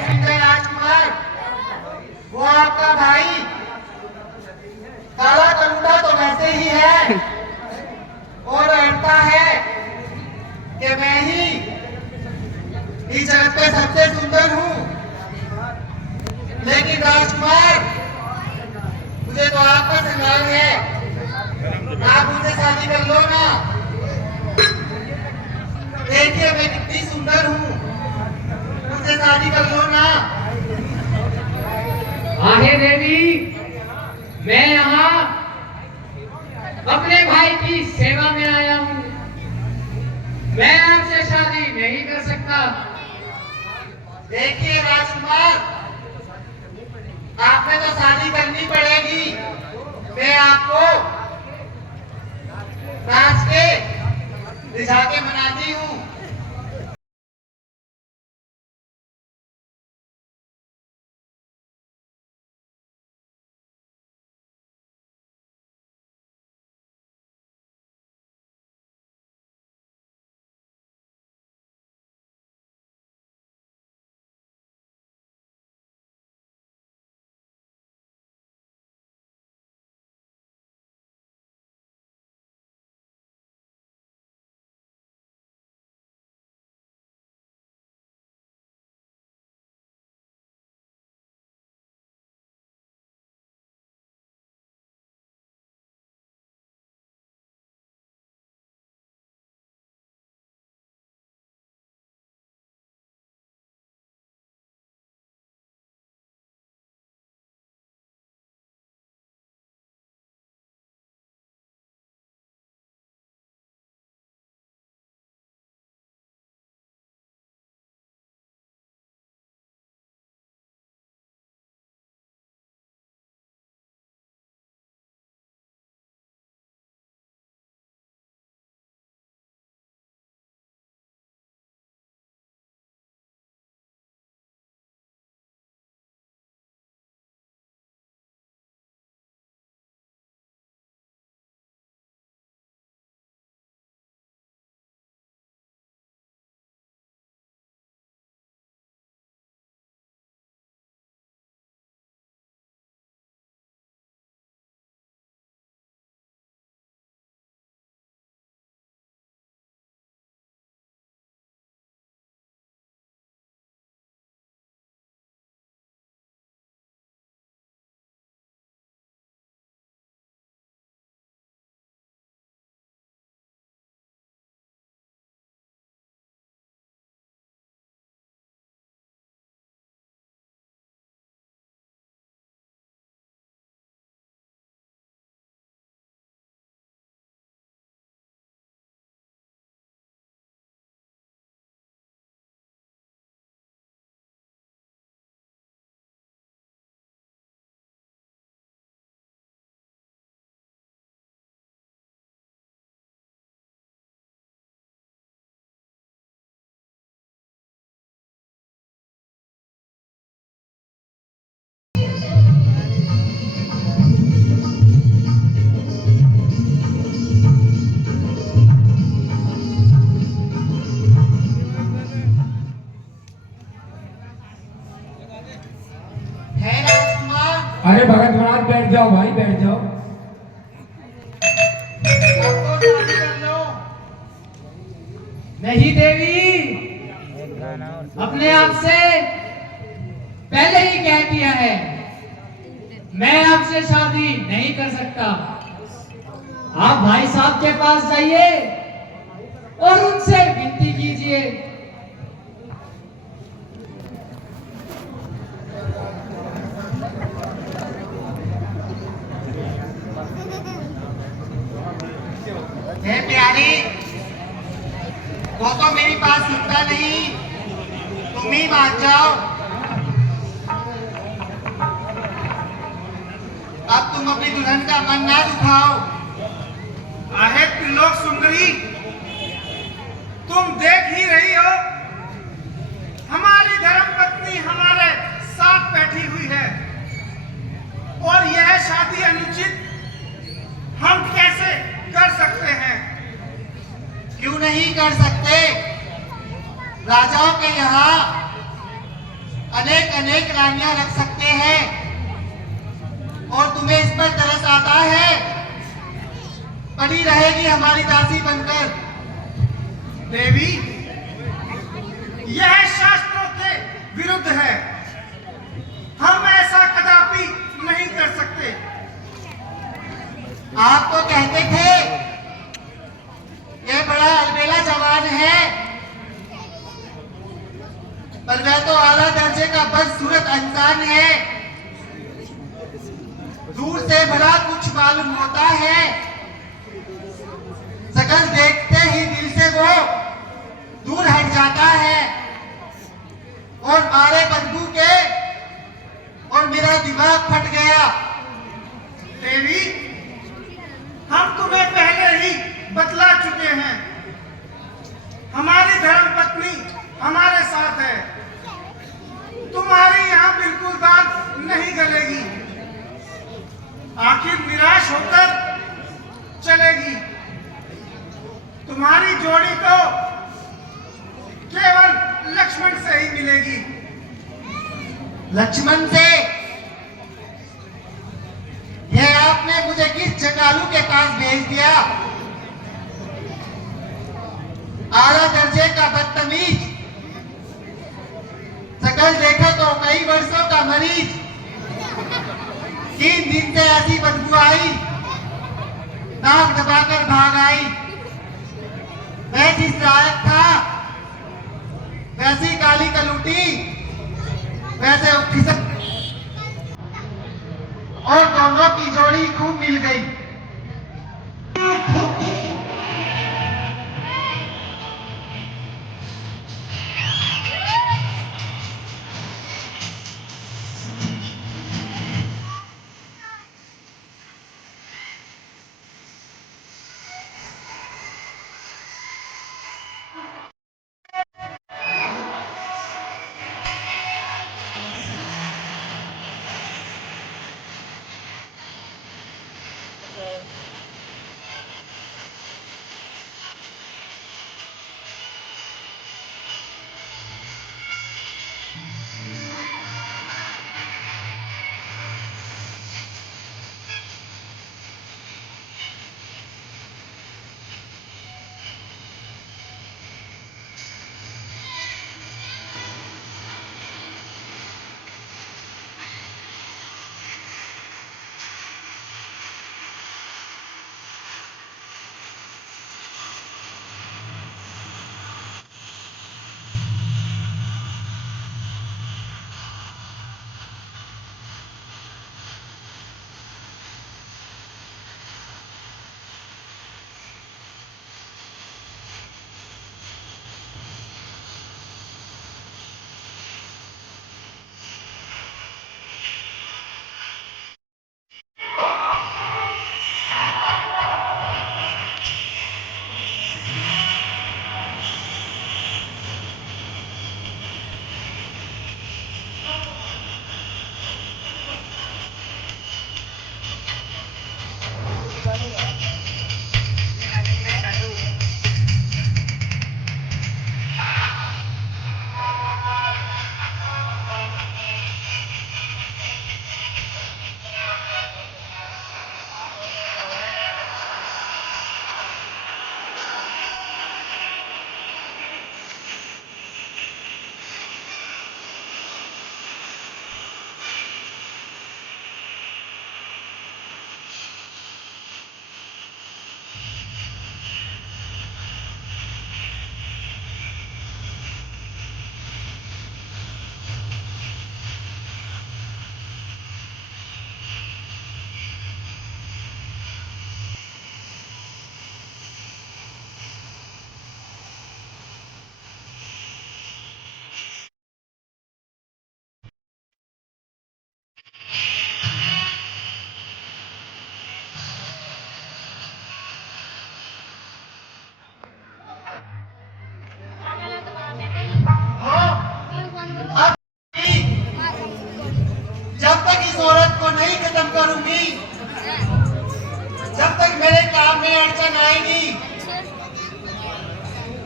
संजय राजकुमार, वो आपका भाई काला कलूटा तो वैसे ही है और लड़ता है कि मैं ही इस जगत पे सबसे सुंदर हूँ। लेकिन राजकुमार, मुझे तो आपका संग्राम है, आप मुझसे शादी कर लो ना। देखिए मैं कितनी सुंदर हूँ, मुझसे शादी कर लो ना। आहे देवी, मैं यहाँ अपने भाई की सेवा में आया हूँ। मैं आपसे शादी नहीं कर सकता। देखिए राजकुमार, आपने तो शादी करनी पड़ेगी। मैं आपको नाच के रिझा के मनाती हूँ। अरे भगत महाराज बैठ जाओ भाई, बैठ जाओ। अब तो शादी कर लो। नहीं देवी, अपने आप से पहले ही कह दिया है, मैं आपसे शादी नहीं कर सकता। आप भाई साहब के पास जाइए और उनसे विनती कीजिए। हे प्यारी, वो तो मेरी बात सुनता नहीं, तुम ही मान जाओ। अब तुम अपनी दुल्हन का मन ना दुखाओ। आहे त्रिलोक सुंदरी, तुम देख ही रही हो, हमारी धर्मपत्नी हमारे साथ बैठी हुई है और यह शादी अनुचित हम कैसे कर सकते हैं? क्यों नहीं कर सकते? राजाओं के यहाँ अनेक अनेक रानियां रख सकते हैं और तुम्हें इस पर तरस आता है, पड़ी रहेगी हमारी दासी बनकर। देवी, यह शास्त्रों के विरुद्ध है। हम ऐसा कदापि नहीं कर सकते। आप तो कहते थे ये बड़ा अलबेला जवान है, पर वह तो आला दर्जे का बदसूरत इंसान है। दूर से बड़ा कुछ मालूम होता है, शकल देखते ही दिल से वो दूर हट जाता है और मारे बदबू के और मेरा दिमाग फट गया। देवी, हम तुम्हें पहले ही बतला चुके हैं। हमारी धर्मपत्नी हमारे साथ है। तुम्हारी यहाँ बिल्कुल बात नहीं गलेगी। आखिर निराश होकर चलेगी। तुम्हारी जोड़ी तो केवल लक्ष्मण से ही मिलेगी। लक्ष्मण से? यह आपने मुझे किस जंगालू के पास भेज दिया? आला दर्जे का बदतमीज, शकल देखा तो कई वर्षों का मरीज। 3 दिन से ऐसी बदबू आई, नाक दबाकर भाग आई। मैं जिस लायक था वैसी काली कलूटी, वैसे खिसक और दोनों की जोड़ी खूब मिल गई।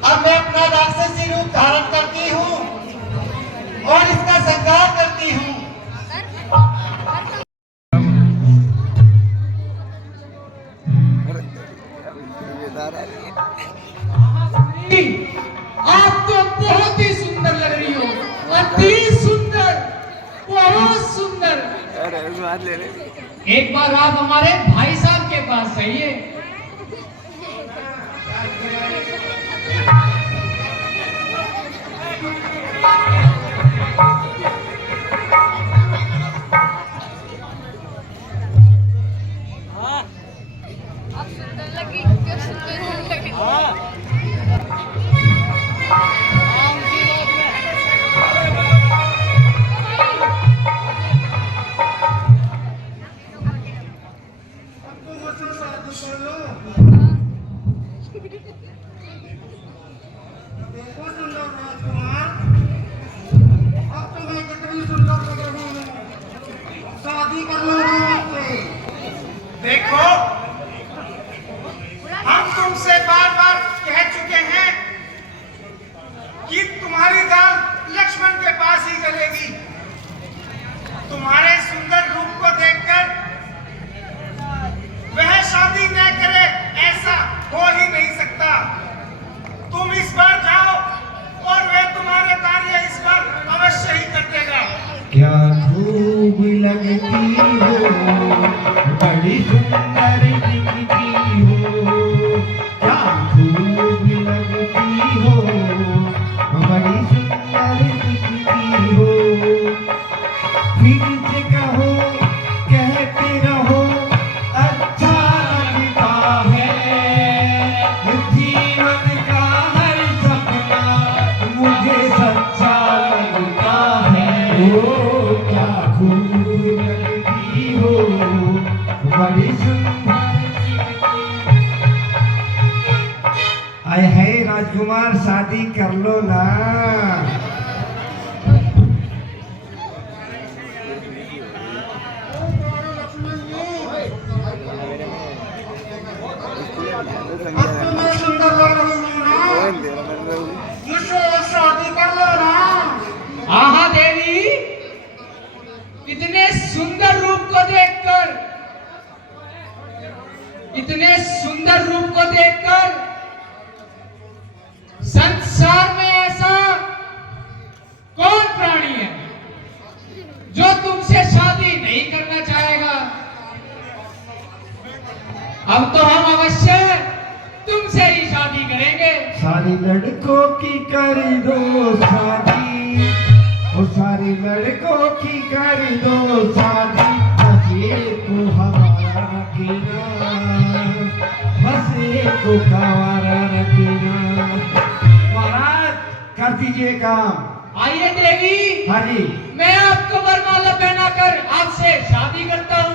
अब मैं अपना राक्षसी रूप धारण करती हूँ और इसका संघार आशीर्वाद ले ले। एक बार आप हमारे भाई साहब के पास आइए। देखो सुंदर राजकुमार, अब तुम्हें कितनी सुंदर लग रही है। शादी कर लो मुझसे। देखो, हम तुमसे बार बार कह चुके हैं कि तुम्हारी दाल लक्ष्मण के पास ही गलेगी। तुम्हारे सुंदर रूप को देखकर वह शादी न करे ऐसा हो ही नहीं सकता। तुम इस बार जाओ और वह तुम्हारे कार्य इस बार अवश्य ही कर देगा। क्या खूब लगती हो, बड़ी सुंदर दिखती हो। क्या खूब लगती हो, बड़ी सुंदर दिखती हो। फिर से कहो, कहते रहो, अच्छा लगता है। जीवन का हर सपना मुझे सच्चा लगता है। ओ क्या खूब लगती हो, बड़ी सुंदर दिखती। आए है राजकुमार, शादी कर लो ना। अब तुम्हें सुंदर लग रही हूँ ना, इससे शादी कर लो ना। आहा देवी, इतने सुंदर रूप को देखकर, इतने सुंदर रूप को देखकर संसार में ऐसा कौन प्राणी है जो तुमसे शादी नहीं करना चाहेगा। अब तो हम अवश्य तुमसे ही शादी करेंगे। सारी लड़कों की कर दो शादी, और सारी लड़कों की कर दो शादी। बस एक को हमारा रखना, बस एक को हमारा रखना। महाराज कर दीजिए काम। आइए देवी, हाँ जी। मैं आपको वरमाला पहनाकर आपसे शादी करता हूँ।